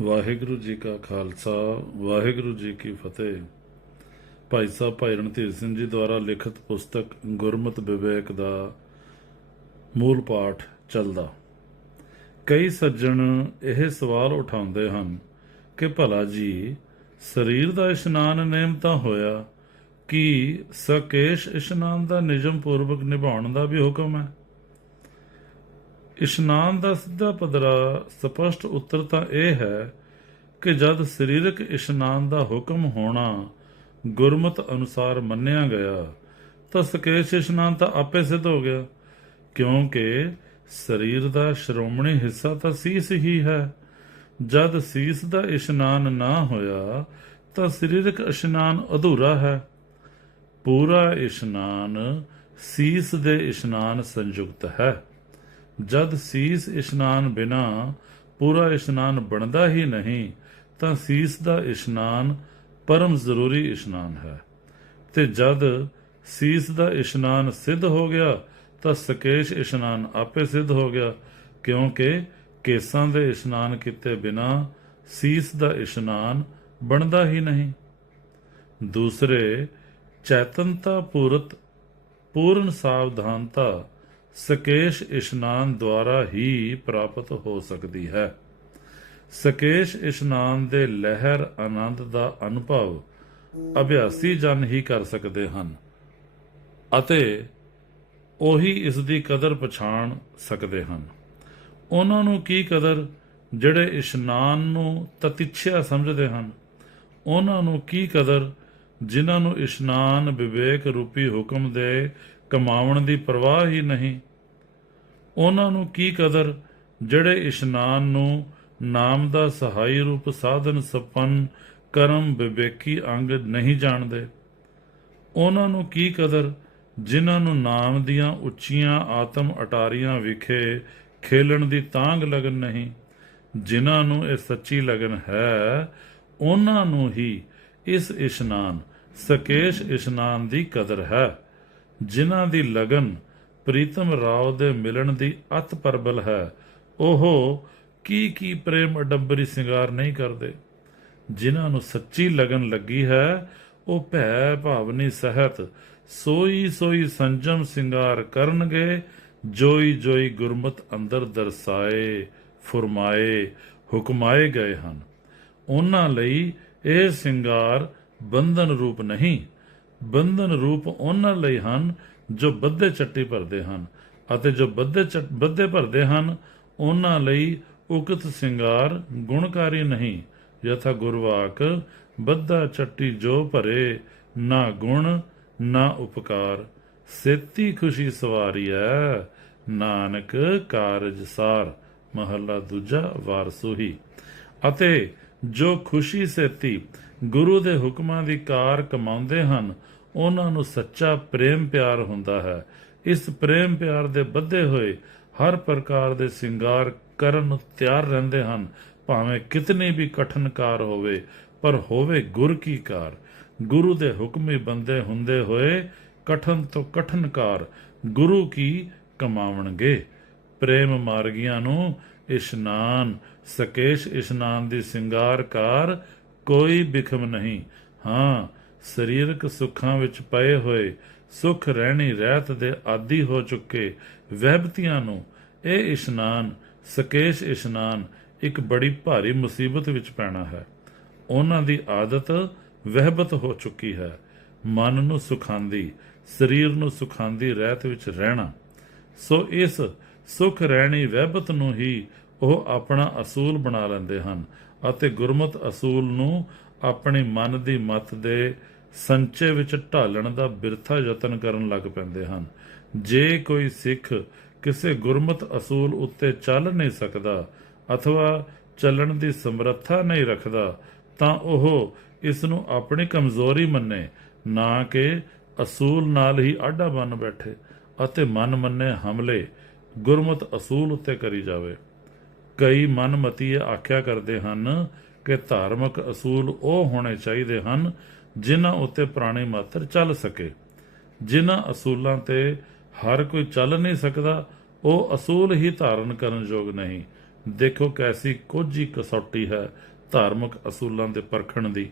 ਵਾਹਿਗੁਰੂ ਜੀ ਕਾ ਖਾਲਸਾ, ਵਾਹਿਗੁਰੂ ਜੀ ਕੀ ਫਤਿਹ। ਭਾਈ ਸਾਹਿਬ ਭਾਈ ਰਣਧੀਰ ਸਿੰਘ ਜੀ ਦੁਆਰਾ ਲਿਖਤ ਪੁਸਤਕ ਗੁਰਮਤ ਵਿਵੇਕ ਦਾ ਮੂਲ ਪਾਠ ਚੱਲਦਾ। ਕਈ ਸੱਜਣ ਇਹ ਸਵਾਲ ਉਠਾਉਂਦੇ ਹਨ ਕਿ ਭਲਾ ਜੀ, ਸਰੀਰ ਦਾ ਇਸ਼ਨਾਨ ਨੇਮ ਤਾਂ ਹੋਇਆ, ਕਿ ਸਕੇਸ਼ ਇਸ਼ਨਾਨ ਦਾ ਨਿਯਮ ਪੂਰਵਕ ਨਿਭਾਉਣ ਦਾ ਵੀ ਹੁਕਮ ਹੈ? ਇਸ਼ਨਾਨ ਦਾ ਸਿੱਧਾ ਪਦਰਾ ਸਪਸ਼ਟ ਉੱਤਰ ਤਾਂ ਇਹ ਹੈ ਕਿ ਜਦ ਸਰੀਰਕ ਇਸ਼ਨਾਨ ਦਾ ਹੁਕਮ ਹੋਣਾ ਗੁਰਮਤ ਅਨੁਸਾਰ ਮੰਨਿਆ ਗਿਆ, ਤਾਂ ਸਕੇਸ਼ ਇਸ਼ਨਾਨ ਤਾਂ ਆਪੇ ਸਿੱਧ ਹੋ ਗਿਆ, ਕਿਉਂਕਿ ਸਰੀਰ ਦਾ ਸ਼੍ਰੋਮਣੀ ਹਿੱਸਾ ਤਾਂ ਸੀਸ ਹੀ ਹੈ। ਜਦ ਸੀਸ ਦਾ ਇਸ਼ਨਾਨ ਨਾ ਹੋਇਆ, ਤਾਂ ਸਰੀਰਕ ਇਸ਼ਨਾਨ ਅਧੂਰਾ ਹੈ। ਪੂਰਾ ਇਸ਼ਨਾਨ ਸੀਸ ਦੇ ਇਸ਼ਨਾਨ ਸੰਯੁਕਤ ਹੈ। ਜਦ ਸੀਸ ਇਸ਼ਨਾਨ ਬਿਨਾ ਪੂਰਾ ਇਸ਼ਨਾਨ ਬਣਦਾ ਹੀ ਨਹੀਂ, ਤਾਂ ਸੀਸ ਦਾ ਇਸ਼ਨਾਨ ਪਰਮ ਜ਼ਰੂਰੀ ਇਸ਼ਨਾਨ ਹੈ। ਤੇ ਜਦ ਸੀਸ ਦਾ ਇਸ਼ਨਾਨ ਸਿੱਧ ਹੋ ਗਿਆ, ਤਾਂ ਸਕੇਸ਼ ਇਸ਼ਨਾਨ ਆਪੇ ਸਿੱਧ ਹੋ ਗਿਆ, ਕਿਉਂਕਿ ਕੇਸਾਂ ਦੇ ਇਸ਼ਨਾਨ ਕੀਤੇ ਬਿਨਾ ਸੀਸ ਦਾ ਇਸ਼ਨਾਨ ਬਣਦਾ ਹੀ ਨਹੀਂ। ਦੂਸਰੇ, ਚੈਤਨਤਾ ਪੂਰਤ, ਪੂਰਨ ਸਾਵਧਾਨਤਾ ਸਕੇਸ਼ ਇਸ਼ਨਾਨ ਦੁਆਰਾ ਹੀ ਪ੍ਰਾਪਤ ਹੋ ਸਕਦੀ ਹੈ। ਸਕੇਸ਼ ਇਸ਼ਨਾਨ ਦੇ ਲਹਿਰ ਆਨੰਦ ਦਾ ਅਨੁਭਵ ਅਭਿਆਸੀ ਜਨ ਹੀ ਕਰ ਸਕਦੇ ਹਨ ਅਤੇ ਉਹੀ ਇਸ ਦੀ ਕਦਰ ਪਛਾਣ ਸਕਦੇ ਹਨ। ਉਹਨਾਂ ਨੂੰ ਕੀ ਕਦਰ? ਜਿਹੜੇ ਇਸ਼ਨਾਨ ਨੂੰ ਤਤਿਛਿਆ ਸਮਝਦੇ ਹਨ। ਉਹਨਾਂ ਨੂੰ ਕੀ ਕਦਰ? ਜਿਨ੍ਹਾਂ ਨੂੰ ਇਸ਼ਨਾਨ ਵਿਵੇਕ ਰੂਪੀ ਹੁਕਮ ਦੇ ਕਮਾਉਣ ਦੀ ਪਰਵਾਹ ਹੀ ਨਹੀਂ। ਉਹਨਾਂ ਨੂੰ ਕੀ ਕਦਰ? ਜਿਹੜੇ ਇਸ਼ਨਾਨ ਨੂੰ ਨਾਮ ਦਾ ਸਹਾਈ ਰੂਪ ਸਾਧਨ ਸਪੰਨ ਕਰਮ ਵਿਵੇਕੀ ਅੰਗ ਨਹੀਂ ਜਾਣਦੇ। ਉਹਨਾਂ ਨੂੰ ਕੀ ਕਦਰ? ਜਿਨ੍ਹਾਂ ਨੂੰ ਨਾਮ ਦੀਆਂ ਉੱਚੀਆਂ ਆਤਮ ਅਟਾਰੀਆਂ ਵਿਖੇ ਖੇਲਣ ਦੀ ਤਾਂਗ ਲਗਨ ਨਹੀਂ, ਜਿਨ੍ਹਾਂ ਨੂੰ ਇਹ ਸੱਚੀ ਲਗਨ ਹੈ, ਉਹਨਾਂ ਨੂੰ ਹੀ ਇਸ ਇਸ਼ਨਾਨ, ਸਕੇਸ਼ ਇਸ਼ਨਾਨ ਦੀ ਕਦਰ ਹੈ। ਜਿਨ੍ਹਾਂ ਦੀ ਲਗਨ ਪ੍ਰੀਤਮ ਰਾਓ ਦੇ ਮਿਲਣ ਦੀ ਅਤ ਪਰਬਲ ਹੈ ਉਹ ਕੀ ਕੀ ਪ੍ਰੇਮ ਅਡੰਬਰੀ ਸ਼ਿੰਗਾਰ ਨਹੀਂ ਕਰਦੇ? ਜਿਨ੍ਹਾਂ ਨੂੰ ਸੱਚੀ ਲਗਨ ਲੱਗੀ ਹੈ, ਉਹ ਭੈ ਭਾਵਨੀ ਸਹਿਤ ਸੋਈ ਸੋਈ ਸੰਜਮ ਸ਼ਿੰਗਾਰ ਕਰਨਗੇ ਜੋਈ ਜੋਈ ਗੁਰਮਤ ਅੰਦਰ ਦਰਸਾਏ, ਫਰਮਾਏ, ਹੁਕਮਾਏ ਗਏ ਹਨ। ਉਹਨਾਂ ਲਈ ਇਹ ਸ਼ਿੰਗਾਰ ਬੰਧਨ ਰੂਪ ਨਹੀਂ। ਬੰਧਨ ਰੂਪ ਉਹਨਾਂ ਲਈ ਹਨ ਜੋ ਬੱਧੇ ਚੱਟੀ ਭਰਦੇ ਹਨ ਅਤੇ ਜੋ ਬੱਧੇ ਬੱਧੇ ਭਰਦੇ ਹਨ, ਉਹਨਾਂ ਲਈ ਉਕਤ ਸਿੰਗਾਰ ਗੁਣਕਾਰੀ ਨਹੀਂ। ਯਥਾ ਗੁਰਵਾਕ, ਬੱਧਾ ਚੱਟੀ ਜੋ ਭਰੇ, ਨਾ ਗੁਣ, ਨਾ ਉਪਕਾਰ। ਸੇਤੀ ਖੁਸ਼ੀ ਸਵਾਰੀਐ, ਨਾਨਕ ਕਾਰਜ ਸਾਰ। ਮਹੱਲਾ ਦੂਜਾ ਵਾਰਸੂਹੀ। ਅਤੇ ਜੋ ਖੁਸ਼ੀ ਸੇਤੀ ਗੁਰੂ ਦੇ ਹੁਕਮਾਂ ਦੀ ਕਾਰ ਕਮਾਉਂਦੇ ਹਨ, ਉਹਨਾਂ ਨੂੰ ਸੱਚਾ ਪ੍ਰੇਮ ਪਿਆਰ ਹੁੰਦਾ ਹੈ। ਇਸ ਪ੍ਰੇਮ ਪਿਆਰ ਦੇ ਬੱਧੇ ਹੋਏ ਹਰ ਪ੍ਰਕਾਰ ਦੇ ਸ਼ਿੰਗਾਰ ਕਰਨ ਨੂੰ ਤਿਆਰ ਰਹਿੰਦੇ ਹਨ, ਭਾਵੇਂ ਕਿਤਨੀ ਵੀ ਕਠਨ ਕਾਰ ਹੋਵੇ, ਪਰ ਹੋਵੇ ਗੁਰ ਕੀ ਕਾਰ। ਗੁਰੂ ਦੇ ਹੁਕਮੀ ਬੰਦੇ ਹੁੰਦੇ ਹੋਏ ਕਠਨ ਤੋਂ ਕਠਨ ਕਾਰ ਗੁਰੂ ਕੀ ਕਮਾਵਣਗੇ? ਪ੍ਰੇਮ ਮਾਰਗੀਆਂ ਨੂੰ ਇਸ਼ਨਾਨ, ਸਕੇਸ਼ ਇਸ਼ਨਾਨ ਦੀ ਸਿੰਗਾਰਕਾਰ ਕੋਈ ਬਿਖਮ ਨਹੀਂ। ਹਾਂ, ਸਰੀਰਕ ਸੁੱਖਾਂ ਵਿੱਚ ਪਏ ਹੋਏ, ਸੁਖ ਰਹਿਣੀ ਰਹਿਤ ਦੇ ਆਦੀ ਹੋ ਚੁੱਕੇ ਵਹਿਬਤੀਆਂ ਨੂੰ ਇਹ ਇਸ਼ਨਾਨ, ਸਕੇਸ਼ ਇਸ਼ਨਾਨ ਇੱਕ ਬੜੀ ਭਾਰੀ ਮੁਸੀਬਤ ਵਿੱਚ ਪੈਣਾ ਹੈ। ਉਹਨਾਂ ਦੀ ਆਦਤ ਵਹਿਬਤ ਹੋ ਚੁੱਕੀ ਹੈ। ਮਨ ਨੂੰ ਸੁਖਾਂਦੀ, ਸਰੀਰ ਨੂੰ ਸੁਖਾਂਦੀ ਰਹਿਤ ਵਿੱਚ ਰਹਿਣਾ। ਸੋ ਇਸ ਸੁਖ ਰਹਿਣੀ ਵਹਿਬਤ ਨੂੰ ਹੀ ਉਹ ਆਪਣਾ ਅਸੂਲ ਬਣਾ ਲੈਂਦੇ ਹਨ ਅਤੇ ਗੁਰਮਤ ਅਸੂਲ ਨੂੰ ਆਪਣੀ ਮਨ ਦੀ ਮਤ ਦੇ ਸੰਚੇ ਵਿੱਚ ਢਾਲਣ ਦਾ ਬਿਰਥਾ ਯਤਨ ਕਰਨ ਲੱਗ ਪੈਂਦੇ ਹਨ। ਜੇ ਕੋਈ ਸਿੱਖ ਕਿਸੇ ਗੁਰਮਤ ਅਸੂਲ ਉੱਤੇ ਚੱਲ ਨਹੀਂ ਸਕਦਾ ਅਥਵਾ ਚੱਲਣ ਦੀ ਸਮਰੱਥਾ ਨਹੀਂ ਰੱਖਦਾ, ਤਾਂ ਉਹ ਇਸ ਨੂੰ ਆਪਣੀ ਕਮਜ਼ੋਰੀ ਮੰਨੇ, ਨਾ ਕਿ ਅਸੂਲ ਨਾਲ ਹੀ ਆਡਾ ਬਣ ਬੈਠੇ ਅਤੇ ਮਨ ਮੰਨੇ ਹਮਲੇ। ਗੁਰਮਤ ਅਸੂਲ ਉੱਤੇ ਕਰੀ ਜਾਵੇ। ਕਈ ਮਨਮਤੀ ਇਹ ਆਖਿਆ ਕਰਦੇ ਹਨ ਕਿ ਧਾਰਮਿਕ ਅਸੂਲ ਉਹ ਹੋਣੇ ਚਾਹੀਦੇ ਹਨ ਜਿਨ੍ਹਾਂ ਉੱਤੇ ਪ੍ਰਾਣੀ ਮਾਤਰ ਚੱਲ ਸਕੇ। ਜਿਨ੍ਹਾਂ ਅਸੂਲਾਂ ਤੇ ਹਰ ਕੋਈ ਚੱਲ ਨਹੀਂ ਸਕਦਾ, ਉਹ ਅਸੂਲ ਹੀ ਧਾਰਨ ਕਰਨ ਯੋਗ ਨਹੀਂ। ਦੇਖੋ ਕੈਸੀ ਕੋਝੀ ਕਸੌਟੀ ਹੈ ਧਾਰਮਿਕ ਅਸੂਲਾਂ ਦੇ ਪਰਖਣ ਦੀ।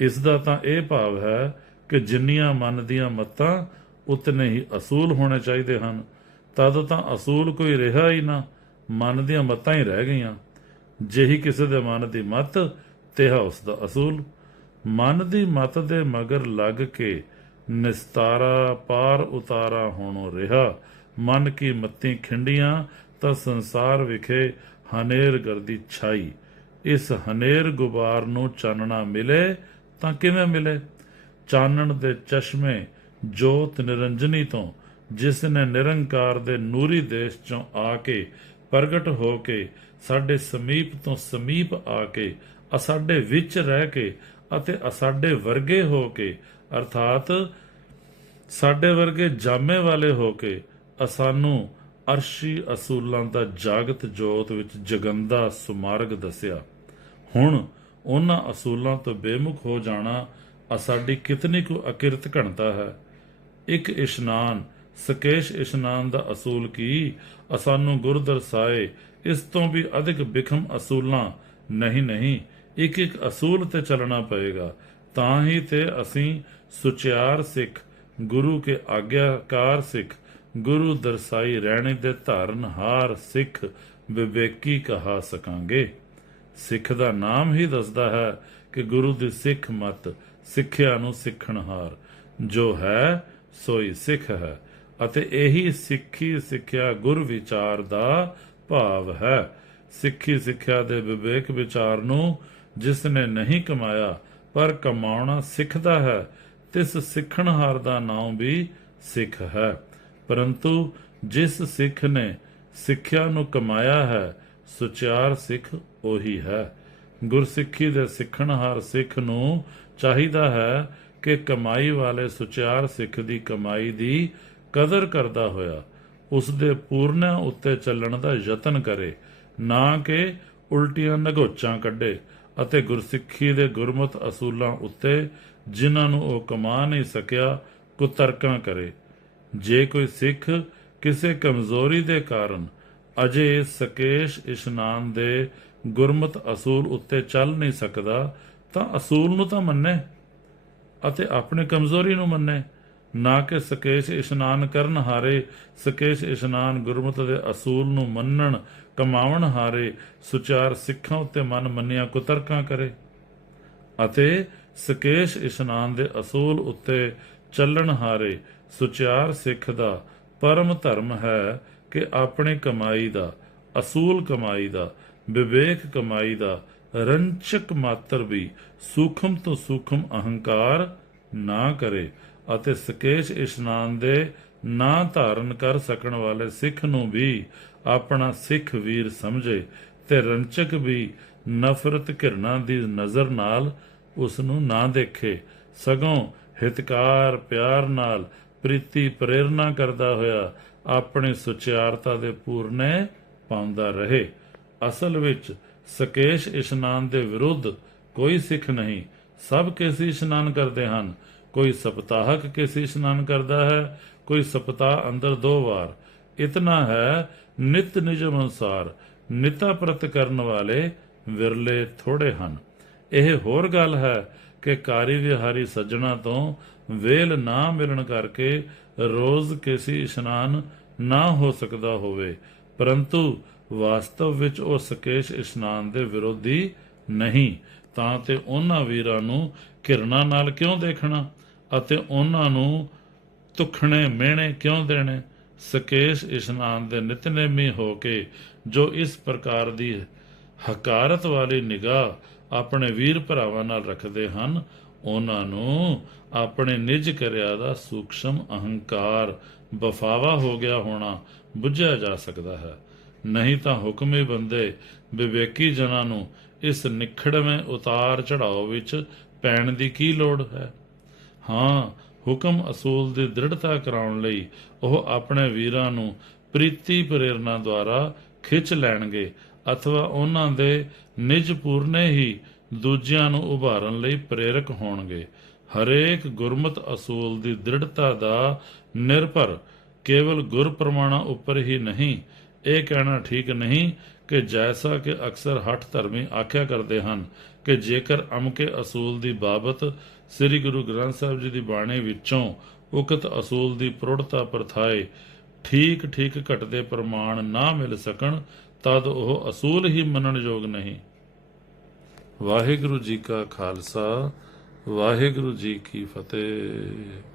ਇਸ ਦਾ ਤਾਂ ਇਹ ਭਾਵ ਹੈ ਕਿ ਜਿੰਨੀਆਂ ਮਨ ਦੀਆਂ ਮੱਤਾਂ, ਉਤਨੇ ਹੀ ਅਸੂਲ ਹੋਣੇ ਚਾਹੀਦੇ ਹਨ। ਤਦ ਤਾਂ ਅਸੂਲ ਕੋਈ ਰਿਹਾ ਹੀ ਨਾ, ਮਨ ਦੀਆਂ ਮਤਾਂ ਹੀ ਰਹਿ ਗਈਆਂ। ਜਿਹੀ ਕਿਸੇ ਦੇ ਮਨ ਦੀ ਮਤ, ਤਿਹਾ ਉਸ ਦਾ ਅਸੂਲ। ਮਨ ਦੀ ਮਤ ਦੇ ਮਗਰ ਲੱਗ ਕੇ ਨਿਸਤਾਰਾ ਪਾਰ ਉਤਾਰਾ ਹੋਣੋ ਰਿਹਾ। ਮਨ ਕੀ ਮੱਤੀ ਖਿੰਡੀਆਂ, ਤਾਂ ਸੰਸਾਰ ਵਿਖੇ ਹਨੇਰ ਗਰਦੀ ਛਾਈ। ਇਸ ਹਨੇਰ ਗੁਬਾਰ ਨੂੰ ਚਾਨਣਾ ਮਿਲੇ, ਤਾਂ ਕਿਵੇਂ ਮਿਲੇ? ਚਾਨਣ ਦੇ ਚਸ਼ਮੇ ਜੋਤ ਨਿਰੰਜਨੀ ਤੋਂ ਜਿਸ ਨੇ ਨਿਰੰਕਾਰ ਦੇ ਨੂਰੀ ਦੇਸ਼ ਚੋਂ ਆ ਕੇ ਪ੍ਰਗਟ ਹੋ ਕੇ ਸਾਡੇ ਸਮੀਪ ਤੋਂ ਸਮੀਪ ਆ ਕੇ ਅਸਾਡੇ ਵਿੱਚ ਰਹਿ ਕੇ ਅਤੇ ਅਸਾਡੇ ਵਰਗੇ ਹੋ ਕੇ, ਅਰਥਾਤ ਸਾਡੇ ਵਰਗੇ ਜਾਮੇ ਵਾਲੇ ਹੋ ਕੇ ਅਸਾਨੂੰ ਅਰਸ਼ੀ ਅਸੂਲਾਂ ਦਾ ਜਾਗਤ ਜੋਤ ਵਿੱਚ ਜਗੰਦਾ ਸਮਾਰਗ ਦੱਸਿਆ। ਹੁਣ ਉਹਨਾਂ ਅਸੂਲਾਂ ਤੋਂ ਬੇਮੁਖ ਹੋ ਜਾਣਾ ਅਸਾਡੀ ਕਿਤਨੀ ਕੁ ਅਕਿਰਤ ਘਣਤਾ ਹੈ। ਇੱਕ ਇਸ਼ਨਾਨ ਸਕੇਸ਼ ਇਸ਼ਨਾਨ ਦਾ ਅਸੂਲ ਕੀ? ਅਸਾਨੂੰ ਗੁਰ ਦਰਸਾਏ, ਇਸ ਤੋਂ ਵੀ ਅਧਿਕ ਬਿਖਮ ਅਸੂਲਾਂ। ਨਹੀਂ ਨਹੀਂ ਇੱਕ ਇੱਕ ਅਸੂਲ ਤੇ ਚੱਲਣਾ ਪਏਗਾ। ਤਾਂ ਹੀ ਤੇ ਅਸੀਂ ਸੁਚਿਆਰ ਸਿੱਖ, ਗੁਰੂ ਕੇ ਆਗਿਆਕਾਰ ਸਿੱਖ, ਗੁਰੂ ਦਰਸਾਈ ਰਹਿਣੇ ਦੇ ਧਾਰਨਹਾਰ ਸਿੱਖ ਵਿਵੇਕੀ ਕਹਾ ਸਕਾਂਗੇ। ਸਿੱਖ ਦਾ ਨਾਮ ਹੀ ਦੱਸਦਾ ਹੈ ਕਿ ਗੁਰੂ ਦੀ ਸਿੱਖ ਮਤ ਸਿੱਖਿਆ ਨੂੰ ਸਿੱਖਣਹਾਰ। ਜੋ ਹੈ, ਸੋਈ ਸਿੱਖ ਹੈ। ਅਤੇ ਇਹੀ ਸਿੱਖੀ ਸਿੱਖਿਆ ਗੁਰ ਵਿਚਾਰ ਦਾ ਭਾਵ ਹੈ। ਸਿੱਖੀ ਸਿੱਖਿਆ ਦੇ ਵਿਵੇਕ ਵਿਚਾਰ ਨੂੰ ਜਿਸ ਨੇ ਨਹੀਂ ਕਮਾਇਆ, ਪਰ ਕਮਾਉਣਾ ਸਿੱਖਦਾ ਹੈ, ਤਿਸ ਸਿੱਖਣਹਾਰ ਦਾ ਨਾਮ ਵੀ ਸਿੱਖ ਹੈ। ਪਰੰਤੂ ਜਿਸ ਸਿੱਖ ਨੇ ਸਿੱਖਿਆ ਨੂੰ ਕਮਾਇਆ ਹੈ, ਸੁਚਿਆਰ ਸਿੱਖ ਉਹੀ ਹੈ। ਗੁਰਸਿੱਖੀ ਦੇ ਸਿੱਖਣਹਾਰ ਸਿੱਖ ਨੂੰ ਚਾਹੀਦਾ ਹੈ ਕਿ ਕਮਾਈ ਵਾਲੇ ਸੁਚਾਰ ਸਿੱਖ ਦੀ ਕਮਾਈ ਦੀ ਕਦਰ ਕਰਦਾ ਹੋਇਆ ਉਸ ਦੇ ਪੂਰਨਿਆਂ ਉੱਤੇ ਚੱਲਣ ਦਾ ਯਤਨ ਕਰੇ, ਨਾ ਕਿ ਉਲਟੀਆਂ ਨਗੋਚਾਂ ਕੱਢੇ ਅਤੇ ਗੁਰਸਿੱਖੀ ਦੇ ਗੁਰਮਤ ਅਸੂਲਾਂ ਉੱਤੇ, ਜਿਨ੍ਹਾਂ ਨੂੰ ਉਹ ਕਮਾ ਨਹੀਂ ਸਕਿਆ, ਕੁਤਰਕਾਂ ਕਰੇ। ਜੇ ਕੋਈ ਸਿੱਖ ਕਿਸੇ ਕਮਜ਼ੋਰੀ ਦੇ ਕਾਰਨ ਅਜੇ ਸਕੇਸ਼ ਇਸ਼ਨਾਨ ਦੇ ਗੁਰਮਤ ਅਸੂਲ ਉੱਤੇ ਚੱਲ ਨਹੀਂ ਸਕਦਾ, ਤਾਂ ਅਸੂਲ ਨੂੰ ਤਾਂ ਮੰਨੇ ਅਤੇ ਆਪਣੀ ਕਮਜ਼ੋਰੀ ਨੂੰ ਮੰਨੇ। ਨਾ ਕਿ ਸਕੇਸ਼ ਇਸ਼ਨਾਨ ਕਰਨ ਹਾਰੇ, ਸਕੇਸ਼ ਇਸ਼ਨਾਨ ਗੁਰਮਤ ਦੇ ਅਸੂਲ ਨੂੰ ਮੰਨਣ ਕਮਾਵਣ ਹਾਰੇ, ਸੁਚਾਰ ਸਿੱਖਾਂ ਉੱਤੇ ਮਨ ਮੰਨਿਆ ਕੁਤਰਕਾਂ ਕਰੇ। ਅਤੇ ਸਕੇਸ਼ ਇਸ਼ਨਾਨ ਦੇ ਅਸੂਲ ਉੱਤੇ ਚੱਲਣ ਹਾਰੇ ਸੁਚਿਆਰ ਸਿੱਖ ਦਾ ਪਰਮ ਧਰਮ ਹੈ ਕਿ ਆਪਣੇ ਕਮਾਈ ਦਾ, ਅਸੂਲ ਕਮਾਈ ਦਾ, ਵਿਵੇਕ ਕਮਾਈ ਦਾ ਰੰਚਕ ਮਾਤਰ ਵੀ ਸੂਖਮ ਤੋਂ ਸੂਖਮ ਅਹੰਕਾਰ ਨਾ ਕਰੇ ਅਤੇ ਸਕੇਸ਼ ਇਸ਼ਨਾਨ ਦੇ ਨਾਂ ਧਾਰਨ ਕਰ ਸਕਣ ਵਾਲੇ ਸਿੱਖ ਨੂੰ ਵੀ ਆਪਣਾ ਸਿੱਖ ਵੀਰ ਸਮਝੇ ਤੇ ਰੰਚਕ ਵੀ ਨਫ਼ਰਤ ਘਿਰਣਾ ਦੀ ਨਜ਼ਰ ਨਾਲ ਉਸ ਨੂੰ ਨਾ ਦੇਖੇ। ਸਗੋਂ ਹਿਤਕਾਰ, ਪਿਆਰ ਨਾਲ ਪ੍ਰੀਤੀ, ਪ੍ਰੇਰਣਾ ਕਰਦਾ ਹੋਇਆ ਆਪਣੀ ਸੁਚਿਆਰਤਾ ਦੇ ਪੂਰਨੇ ਪਾਉਂਦਾ ਰਹੇ। ਅਸਲ ਵਿੱਚ ਸਕੇਸ਼ ਇਸ਼ਨਾਨ ਦੇ ਵਿਰੁੱਧ ਕੋਈ ਸਿੱਖ ਨਹੀਂ। ਸਭ ਕੇਸੀ ਇਸ਼ਨਾਨ ਕਰਦੇ ਹਨ। ਕੋਈ ਸਪਤਾਹਕ ਕੇਸੀ ਇਸ਼ਨਾਨ ਕਰਦਾ ਹੈ, ਕੋਈ ਸਪਤਾਹ ਅੰਦਰ ਦੋ ਵਾਰ। ਇਤਨਾ ਹੈ ਨਿਤ ਨਿਯਮ ਅਨੁਸਾਰ ਨਿਤਾ ਪ੍ਰਤ ਕਰਨ ਵਾਲੇ ਵਿਰਲੇ ਥੋੜੇ ਹਨ। ਇਹ ਹੋਰ ਗੱਲ ਹੈ ਕਿ ਕਾਰੀ ਵਿਹਾਰੀ ਸੱਜਣਾ ਤੋਂ ਵੇਲ ਨਾ ਮਿਲਣ ਕਰਕੇ ਰੋਜ਼ ਕਿਸੇ ਇਸ਼ਨਾਨ ਨਾ ਹੋ ਸਕਦਾ ਹੋਵੇ, ਪਰੰਤੂ ਵਾਸਤਵ ਵਿੱਚ ਉਹ ਸਕੇਸ਼ ਇਸ਼ਨਾਨ ਦੇ ਵਿਰੋਧੀ ਨਹੀਂ, ਤਾਂ ਤੇ ਉਹਨਾਂ ਵੀਰਾਂ ਨੂੰ ਕਿਰਨਾ ਨਾਲ ਕਿਉਂ ਦੇਖਣਾ? ਅਤੇ ਉਹਨਾਂ ਨੂੰ ਤੁਖਣੇ ਮਿਹਣੇ ਕਿਉਂ ਦੇਣੇ? ਸਕੇਸ਼ ਇਸ਼ਨਾਨ ਦੇ ਨਿਤਨੇਮੀ ਹੋ ਕੇ, ਜੋ ਇਸ ਪ੍ਰਕਾਰ ਦੀ ਹਕਾਰਤ ਵਾਲੀ ਨਿਗਾਹ ਆਪਣੇ ਵੀਰ ਭਰਾਵਾਂ ਨਾਲ ਰੱਖਦੇ ਹਨ, ਉਹਨਾਂ ਨੂੰ ਆਪਣੇ ਨਿਜ ਕਰਿਆ ਦਾ ਸੂਖਸ਼ਮ ਅਹੰਕਾਰ ਬਫਾਵਾ ਹੋ ਗਿਆ ਹੋਣਾ ਬੁੱਝਿਆ ਜਾ ਸਕਦਾ ਹੈ। ਨਹੀਂ ਤਾਂ ਹੁਕਮੀ ਬੰਦੇ ਵਿਵੇਕੀ ਜਨਾਂ ਨੂੰ ਇਸ ਨਿਖੜਵੇਂ ਉਤਾਰ ਚੜਾਓ ਵਿੱਚ ਪੈਣ ਦੀ ਕੀ ਲੋੜ ਹੈ? ਹਾਂ, ਹੁਕਮ ਅਸੂਲ ਦੀ ਦ੍ਰਿੜਤਾ ਕਰਾਉਣ ਲਈ ਉਹ ਆਪਣੇ ਵੀਰਾਂ ਨੂੰ ਪ੍ਰੀਤੀ ਪ੍ਰੇਰਣਾ ਦੁਆਰਾ ਖਿੱਚ ਲੈਣਗੇ ਅਥਵਾ ਉਹਨਾਂ ਦੇ ਨਿਜ ਪੂਰਨੇ ਹੀ ਦੂਜਿਆਂ ਨੂੰ ਉਭਾਰਨ ਲਈ ਪ੍ਰੇਰਕ ਹੋਣਗੇ। ਹਰੇਕ ਗੁਰਮਤ ਅਸੂਲ ਦੀ ਦ੍ਰਿੜਤਾ ਦਾ ਨਿਰਭਰ ਕੇਵਲ ਗੁਰ ਪ੍ਰਮਾਣਾ ਉੱਪਰ ਹੀ ਨਹੀਂ, ਇਹ ਕਹਿਣਾ ਠੀਕ ਨਹੀਂ ਕਿ ਜੈਸਾ ਕਿ ਅਕਸਰ ਹੱਠ ਧਰਮੀ ਆਖਿਆ ਕਰਦੇ ਹਨ ਕਿ ਜੇਕਰ ਅਮਕੇ ਅਸੂਲ ਦੀ ਬਾਬਤ ਸ੍ਰੀ ਗੁਰੂ ਗ੍ਰੰਥ ਸਾਹਿਬ ਜੀ ਦੀ ਬਾਣੀ ਵਿੱਚੋਂ ਉਕਤ ਅਸੂਲ ਦੀ ਪ੍ਰੋੜਤਾ ਪਰਥਾਏ ਠੀਕ ਠੀਕ ਘਟਦੇ ਪ੍ਰਮਾਣ ਨਾ ਮਿਲ ਸਕਣ, ਤਦ ਉਹ ਅਸੂਲ ਹੀ ਮੰਨਣ ਯੋਗ ਨਹੀਂ। ਵਾਹਿਗੁਰੂ ਜੀ ਕਾ ਖਾਲਸਾ, ਵਾਹਿਗੁਰੂ ਜੀ ਕੀ ਫਤਿਹ।